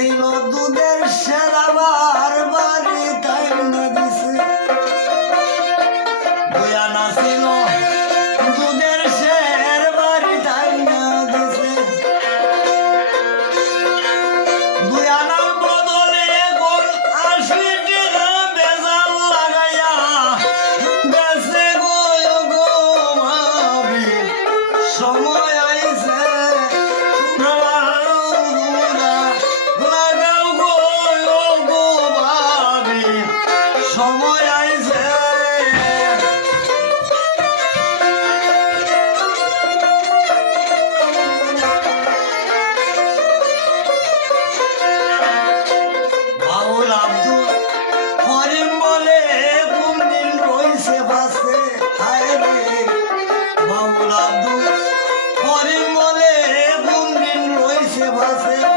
ছিল দুধের সেরাবার বাড়ি তাই না দিছে বয়ানা ছিল দুধের শের বাড়ি তাই না দিছে বয়ানার বদলে গোল 80 টাকা বেজাল লাগাইয়া বেছে গো মাবি সময় আইছে সময় আইছে বাউল আব্দুল করিম বলে কোন দিন রইছে বাসে হায় রে বাউল আব্দুল করিম বলে কোন দিন রইছে বাসে